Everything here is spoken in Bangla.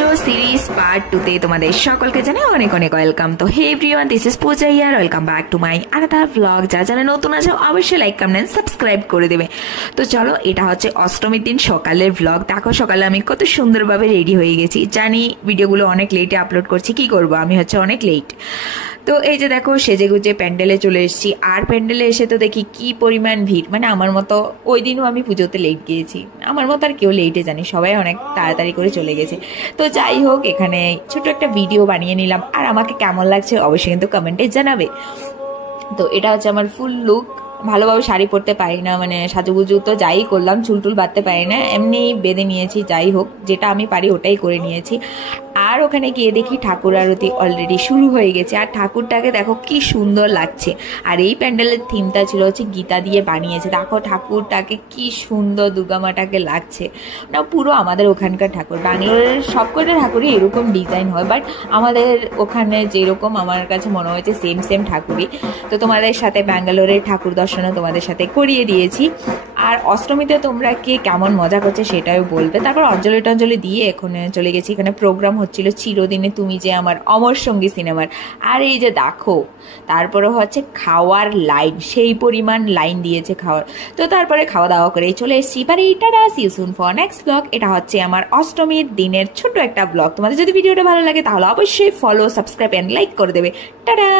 জো সিরিজ পার্ট 2 তে তোমাদের সকলকে জানাই অনেক অনেক ওয়েলকাম। তো hey everyone, this is Puja here, welcome back to my another blog. যারা নতুন আছে অবশ্যই লাইক কমেন্ট সাবস্ক্রাইব করে দেবে। তো চলো, এটা হচ্ছে অষ্টমীর দিন সকালের ব্লগ। দেখো সকালে আমি কত সুন্দরভাবে রেডি হয়ে গেছি। জানি ভিডিওগুলো অনেক লেটে আপলোড করছি, কি করব, আমি হচ্ছে অনেক লেট। তো এই যে দেখো সেজে গুজে প্যান্ডেলে চলে এসেছি। আর প্যান্ডেলে এসে তো দেখি কি পরিমাণ ভিড়, মানে আমার মতো ওই দিনও আমি পুজোতে লেট গিয়েছি, আমার মতো আর কেউ লেটে জানি, সবাই অনেক তাড়াতাড়ি করে চলে গেছে। তো যাই হোক, এখানে ছোট একটা ভিডিও বানিয়ে নিলাম। আর আমাকে কেমন লাগছে অবশ্যই কিন্তু কমেন্টে জানাবে। তো এটা হচ্ছে আমার ফুল লুক। ভালোভাবে শাড়ি পরতে পারি না, মানে সাজুগুজু তো যাই করলাম, চুলটুল বাঁধতে পারি না, এমনি বেঁধে নিয়েছি। যাই হোক, যেটা আমি পারি ওটাই করে নিয়েছি। আর ওখানে গিয়ে দেখি ঠাকুর আরতি অলরেডি শুরু হয়ে গেছে। আর ঠাকুরটাকে দেখো কি সুন্দর লাগছে। আর এই প্যান্ডেলের থিমটা ছিল হচ্ছে গীতা দিয়ে বানিয়েছে। দেখো ঠাকুরটাকে কি সুন্দর দুর্গা মাটাকে লাগছে না, পুরো আমাদের ওখানকার ঠাকুর। ব্যাঙ্গালোরের সবকটা ঠাকুরই এরকম ডিজাইন হয়, বাট আমাদের ওখানে যেরকম আমার কাছে মনে হয়েছে সেম সেম ঠাকুরই। তো তোমাদের সাথে ব্যাঙ্গালোরের ঠাকুর দর্শনও তোমাদের সাথে করিয়ে দিয়েছি। আর অষ্টমীতে তোমরা কে কেমন মজা করছে সেটাও বলবে। তারপর অঞ্জলি টঞ্জলি দিয়ে এখানে চলে গেছি। এখানে প্রোগ্রাম হচ্ছিল চিরদিনে তুমি যে আমার, অমর সঙ্গী সিনেমার। আর এই যে দেখো, তারপরে হচ্ছে খাওয়ার লাইন, সেই পরিমাণ লাইন দিয়েছে খাওয়ার। তো তারপরে খাওয়া দাওয়া করে চলে এসেছি। এবার এইটা see you soon for next blog. এটা হচ্ছে আমার অষ্টমীর দিনের ছোট একটা ব্লগ। তোমাদের যদি ভিডিওটা ভালো লাগে তাহলে অবশ্যই ফলো, সাবস্ক্রাইব এন্ড লাইক করে দেবে। টাটা।